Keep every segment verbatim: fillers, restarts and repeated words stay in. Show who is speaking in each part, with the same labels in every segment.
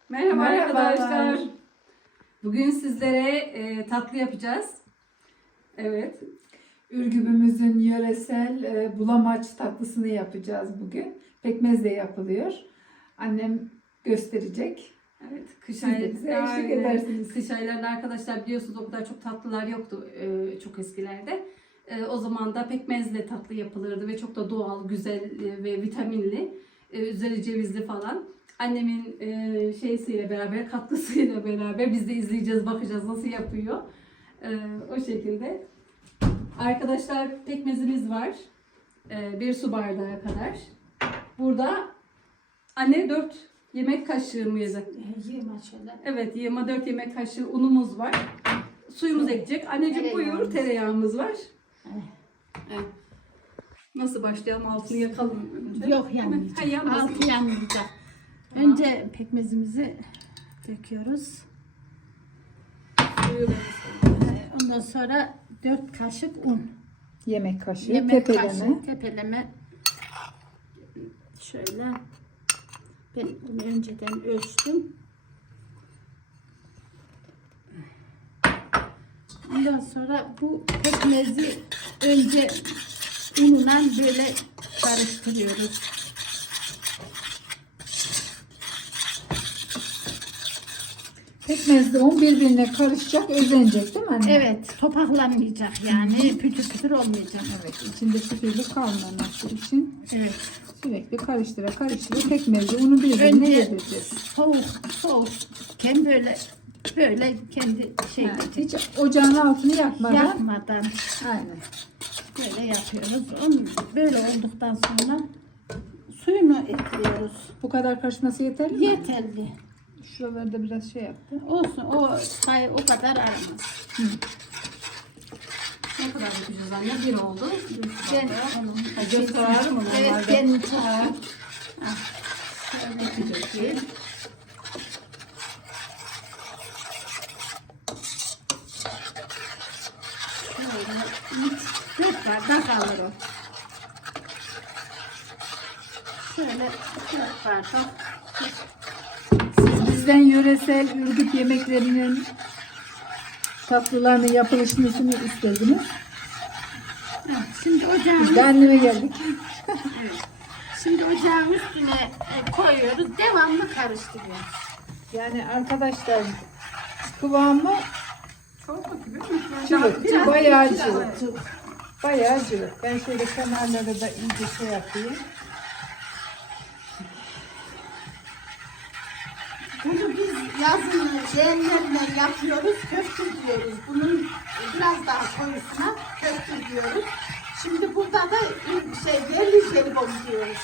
Speaker 1: Merhaba
Speaker 2: Merhabalar.
Speaker 1: arkadaşlar. Bugün sizlere e, tatlı yapacağız. Evet.
Speaker 2: Ürgüp'ümüzün yöresel e, bulamaç tatlısını yapacağız bugün. Pekmezle yapılıyor. Annem gösterecek.
Speaker 1: Evet. Kış,
Speaker 2: Siz de
Speaker 1: ay-
Speaker 2: bize eşlik
Speaker 1: Aynen.
Speaker 2: edersiniz.
Speaker 1: Kış aylarında arkadaşlar biliyorsunuz o kadar çok tatlılar yoktu e, çok eskilerde. E, o zaman da pekmezle tatlı yapılırdı ve çok da doğal, güzel e, ve vitaminli. E, üzeri cevizli falan. Annemin e, şeysiyle beraber, katkısıyla beraber biz de izleyeceğiz, bakacağız nasıl yapıyor. E, o şekilde. Arkadaşlar pekmezimiz var. E, bir su bardağı kadar. Burada anne dört yemek kaşığı mıydı?
Speaker 3: Yiyeyim şöyle.
Speaker 1: Evet, yirmi dört yemek kaşığı unumuz var. Suyumuz ekecek. Anneciğim buyur,
Speaker 3: Tereyağımız.
Speaker 1: tereyağımız var.
Speaker 3: Evet.
Speaker 1: Evet. Nasıl başlayalım? Altını yakalım önce.
Speaker 3: Yok yanmayacak.
Speaker 1: Ha, yanmasın.
Speaker 3: Altı yanmayacak.
Speaker 1: Tamam.
Speaker 3: Önce pekmezimizi döküyoruz.
Speaker 1: Suyu ben
Speaker 3: Ee, Ondan sonra dört kaşık un.
Speaker 2: Yemek kaşığı,
Speaker 3: Yemek
Speaker 2: tepeleme.
Speaker 3: kaşığı tepeleme. Şöyle. Ben bunu önceden ölçtüm. Ondan sonra bu pekmezi önce unla böyle karıştırıyoruz.
Speaker 2: Pekmezle un birbirine karışacak, özenecek değil mi anne?
Speaker 3: Evet, topaklanmayacak yani pütür pütür olmayacak.
Speaker 2: Evet, içinde pütürlük kalmaması için
Speaker 3: Evet.
Speaker 2: sürekli karıştıra karıştıra pekmezle unu birbirine
Speaker 3: Önce
Speaker 2: yedireceğiz.
Speaker 3: soğuk soğukken böyle böyle kendi şey
Speaker 2: Ha, hiç ocağın altını yakmadan.
Speaker 3: yakmadan
Speaker 2: Aynen.
Speaker 3: böyle yapıyoruz. Onun böyle olduktan sonra suyunu ekliyoruz.
Speaker 2: Bu kadar karışması yeterli mi?
Speaker 3: Yeterli.
Speaker 2: Şuralarda biraz şey yaptı.
Speaker 3: Olsun o say o kadar aramaz.
Speaker 1: Ne kadar yapacağız anne? Bir oldu.
Speaker 3: Ben
Speaker 1: Ha, göz kararı mı
Speaker 3: evet
Speaker 1: normalde?
Speaker 3: kendi çağı. Şöyle
Speaker 1: Peki.
Speaker 3: şöyle üç dört bardak alır o. Şöyle dört bardak.
Speaker 2: Siz bizden yöresel Ürgüp yemeklerinin tatlılarının yapılışını istediniz.
Speaker 3: Evet, şimdi ocağın
Speaker 2: Biz de anneme geldik.
Speaker 3: Şimdi ocağın üstüne e, koyuyoruz. Devamlı karıştırıyoruz.
Speaker 2: Yani arkadaşlar kıvamı
Speaker 1: Çok gibi mi?
Speaker 2: cıvık,
Speaker 3: Biraz
Speaker 2: bayağı
Speaker 3: biraz
Speaker 2: cıvık.
Speaker 3: cıvık.
Speaker 2: Bayağı cıvık. Ben şöyle kenarları da iyice şey yapayım.
Speaker 3: Bunu biz yazın leğenlerle yapıyoruz, köftürtüyoruz. Bunun biraz daha koyusuna köftürtüyoruz. Şimdi burada da şey yerli jelibon diyoruz.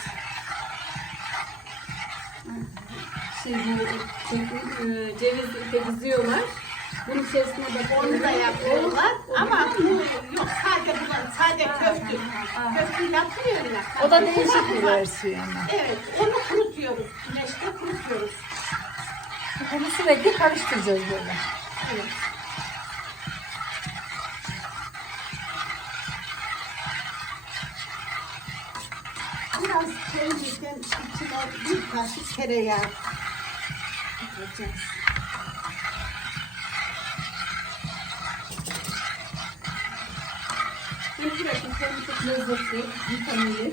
Speaker 1: Şey, bu, bu, e, ceviz temizliyorlar. Bunun içerisine de
Speaker 3: Onu da yapıyorlar. Ama bu yok sade bu sade köftür. Köftür yapıyor ya.
Speaker 2: O da değişik bir versiyonu.
Speaker 3: Evet, onu kurutuyoruz. Güneşte kurutuyoruz.
Speaker 2: Bunu sürekli karıştıracağız böyle.
Speaker 3: Evet. Biraz temizlikten içine bir kaşık tereyağı koyacağız.
Speaker 1: Bunu bırakın. Tabii çok lezzetli, vitaminli.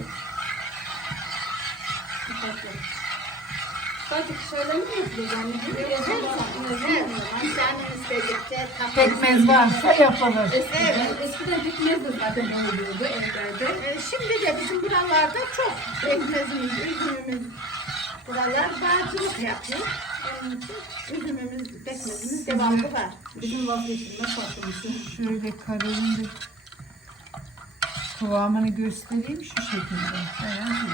Speaker 1: Dikkatli. Sadece şeyler mi yapıyoruz yani?
Speaker 3: Evet, biz annemiz birlikte tam-
Speaker 2: Pekmez varsa yapılır.
Speaker 1: Eskiden, eskiden pekmez de zaten oluyordu evlerde.
Speaker 3: Ee, Şimdi de bizim buralarda çok pekmezimiz, üzümümüz buralar bağcılık yapıyor. Onun için üzümümüz, pekmezimiz devamlı var.
Speaker 1: Bizim vazgeçilmez tatlımız.
Speaker 2: Şöyle kararın da kıvamını göstereyim şu şekilde. Bayağı iyi.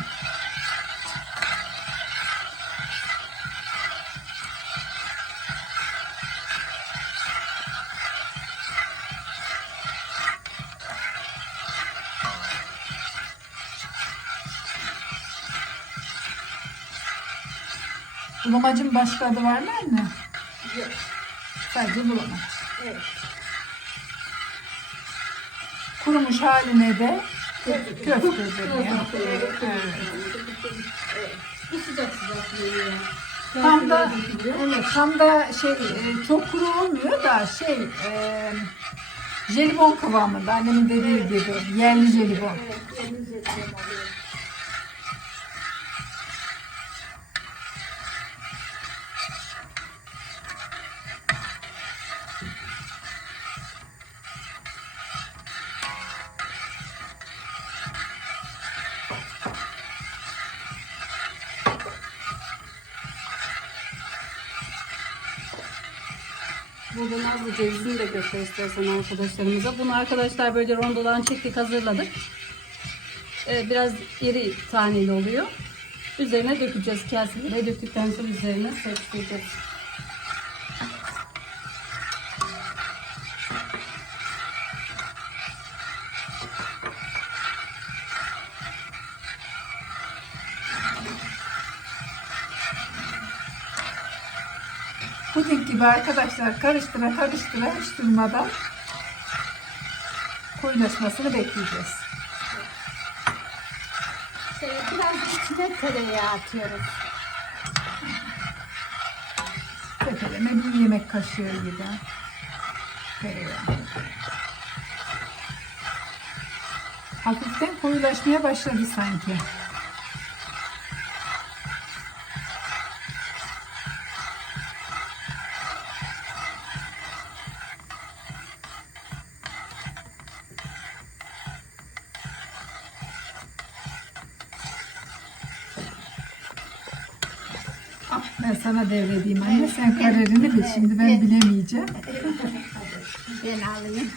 Speaker 2: Bulamacın başka adı var mı anne?
Speaker 3: Yok.
Speaker 2: Sadece bulamaç.
Speaker 3: Evet.
Speaker 2: Kurumuş haline de köfte deniyor.
Speaker 1: Evet.
Speaker 2: Evet.
Speaker 1: Bu sıcak sıcak geliyor.
Speaker 2: Tam da
Speaker 1: kaselere dökülüyor.
Speaker 2: evet, tam da şey e, çok kuru olmuyor da şey e, jelibon kıvamında annemin dediği gibi yerli jelibon.
Speaker 3: Evet, yeni jelibon oluyor.
Speaker 1: Burada nazlı cevizini de göster istersen arkadaşlarımıza. Bunu arkadaşlar böyle rondodan çektik, hazırladık. Ee, biraz iri taneli oluyor. Üzerine dökeceğiz kaselere. Döktükten sonra üzerine serpiştireceğiz.
Speaker 2: Puding gibi arkadaşlar karıştıra karıştıra hiç durmadan koyulaşmasını bekleyeceğiz.
Speaker 3: Şey, biraz içine tereyağı atıyoruz.
Speaker 2: Tepeleme bir yemek kaşığı gibi tereyağı. Hafiften koyulaşmaya başladı sanki. Ah, ben sana devredeyim anne.
Speaker 3: Evet,
Speaker 2: Sen kararini bil.
Speaker 3: evet,
Speaker 2: Şimdi ben
Speaker 3: evet.
Speaker 2: bilemeyeceğim.
Speaker 3: Ben alayım.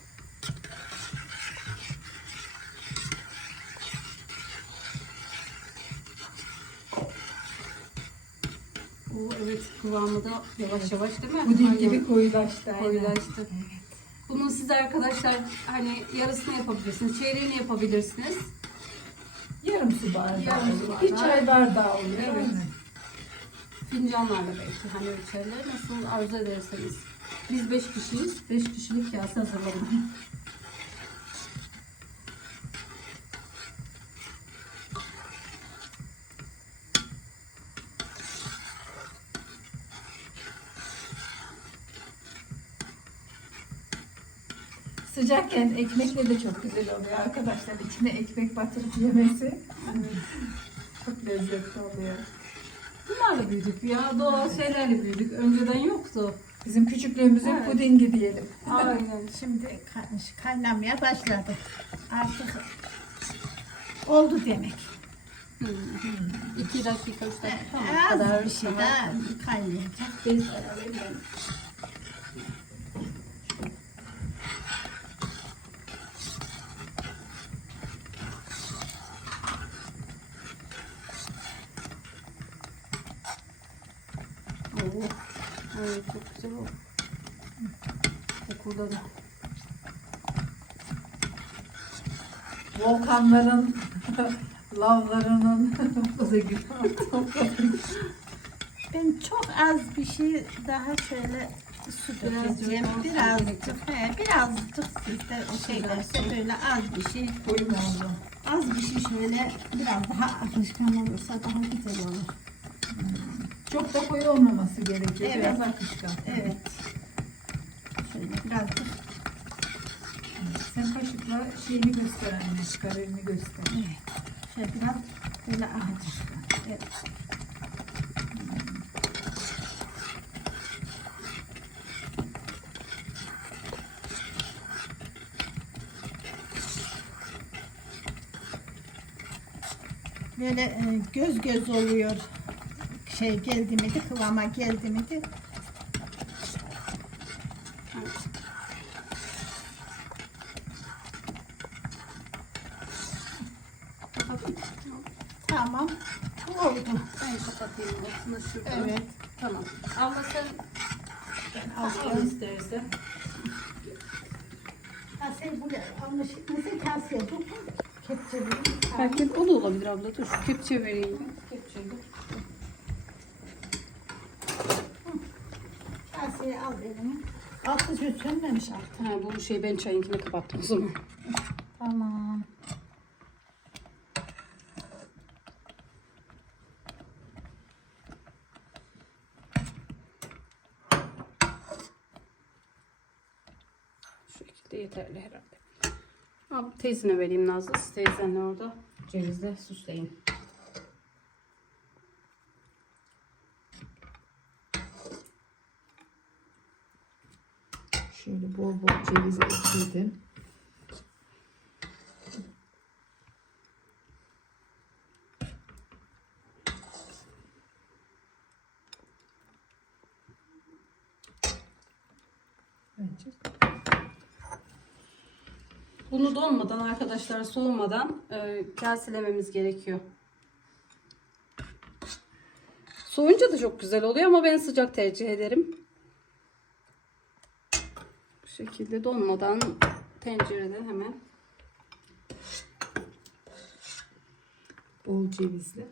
Speaker 1: Bu evet, kıvamı da yavaş yavaş değil mi?
Speaker 2: Puding
Speaker 1: Aynen.
Speaker 2: gibi koyulaştı. aynen.
Speaker 1: Koyulaştı. Bunu siz arkadaşlar hani yarısını yapabilirsiniz, çeyreğini yapabilirsiniz.
Speaker 2: Yarım su bardağı.
Speaker 1: Yarım su bardağı.
Speaker 2: Bir çay bardağı oluyor.
Speaker 1: Evet.
Speaker 2: aynen.
Speaker 1: Fincanlarla belki hani ölçerler, nasıl arzu ederseniz. Biz beş kişiyiz. beş kişilik kase hazırladım.
Speaker 2: Sıcakken ekmekle de çok güzel oluyor arkadaşlar. İçine ekmek batırıp yemesi çok lezzetli oluyor.
Speaker 1: Bunlarla büyüdük ya. Doğal şeylerle büyüdük. Önceden yoktu.
Speaker 2: Bizim küçüklüğümüzün
Speaker 1: Evet.
Speaker 2: pudingi diyelim.
Speaker 1: Aynen.
Speaker 3: Şimdi kay- kaynamaya başladı. Artık oldu demek.
Speaker 1: Hmm. İki dakika, üç dakika. Tamam.
Speaker 3: Az
Speaker 1: kadar
Speaker 3: bir şey
Speaker 1: tamam.
Speaker 3: daha kaynayacak.
Speaker 1: Bez ayarlayayım ben. Oo. Evet, çok güzel oldu. Okulda da.
Speaker 2: Volkanların, lavlarının o da güzel.
Speaker 3: Ben çok az bir şey daha şöyle su
Speaker 1: Birazcık
Speaker 3: dökeceğim.
Speaker 1: olsun
Speaker 3: Birazcık, he, birazcık sizde o şeylerse böyle az bir şey.
Speaker 2: Koyun oldu.
Speaker 3: Az bir şey şöyle biraz daha akışkan olursa daha güzel olur.
Speaker 2: Çok da koyu olmaması gerekiyor.
Speaker 3: Evet.
Speaker 2: Biraz akışkan.
Speaker 3: Evet. Şöyle birazcık.
Speaker 2: Sen kaşıkla şeyini göster anne. Kararini göster.
Speaker 3: Evet. Şöyle biraz böyle akışkan. Evet. Böyle e, göz göz oluyor. Şey geldi miydi, kıvama geldi miydi? Tamam. Oldu.
Speaker 1: Ben kapatayım altını şurada.
Speaker 3: Evet.
Speaker 1: Tamam. Abla sen
Speaker 3: Ben
Speaker 1: al
Speaker 3: aldım.
Speaker 1: istersen.
Speaker 3: Kasayı buraya almış. Mesela kasaya tutun. Kepçe vereyim.
Speaker 1: Fark et, o da olabilir abla. Dur şu kepçe vereyim. Kepçeyi.
Speaker 3: Kasayı al elime. Altı süt sönmemiş artık.
Speaker 1: Ha, bu şey, ben çayınkini kapattım o zaman.
Speaker 3: Tamam.
Speaker 1: kase yeterli herhalde. Al, teyzene vereyim Nazlı. Siz teyzenle orada cevizle süsleyin.
Speaker 2: Şöyle bol bol ceviz ekledim. Bence
Speaker 1: Bunu donmadan arkadaşlar, soğumadan e, kaselememiz gerekiyor. Soğuyunca da çok güzel oluyor ama ben sıcak tercih ederim. Bu şekilde donmadan tencereden hemen.
Speaker 2: bol cevizli.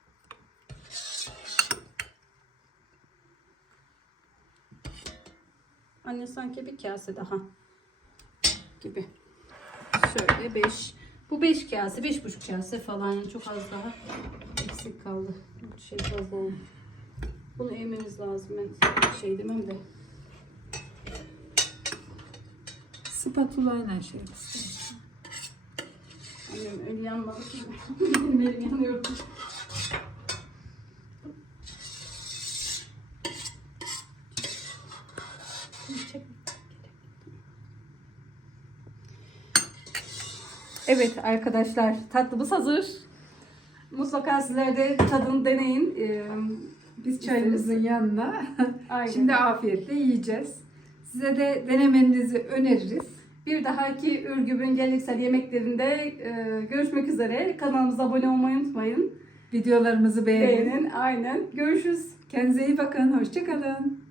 Speaker 1: Anne sanki bir kase daha gibi. Şöyle beş. Bu beş kase, beş buçuk kase falan. Yani çok az daha eksik kaldı. Şey fazla oldu. Bunu eğmemiz lazım. Ben şey demem de.
Speaker 2: Spatula ile şey yapsın.
Speaker 1: Annem el yanmadı ki. Benim elim yanıyor. Evet arkadaşlar, tatlımız hazır. Mutlaka sizler de tadını deneyin. Ee, biz
Speaker 2: Çayımızın yanına.
Speaker 1: Aynen.
Speaker 2: Şimdi afiyetle yiyeceğiz. Size de denemenizi öneririz.
Speaker 1: Bir dahaki Ürgüp'ün geleneksel yemeklerinde e, görüşmek üzere. Kanalımıza abone olmayı unutmayın.
Speaker 2: Videolarımızı beğenin.
Speaker 1: Beğenin. Aynen. Görüşürüz.
Speaker 2: Kendinize iyi bakın. Hoşça kalın.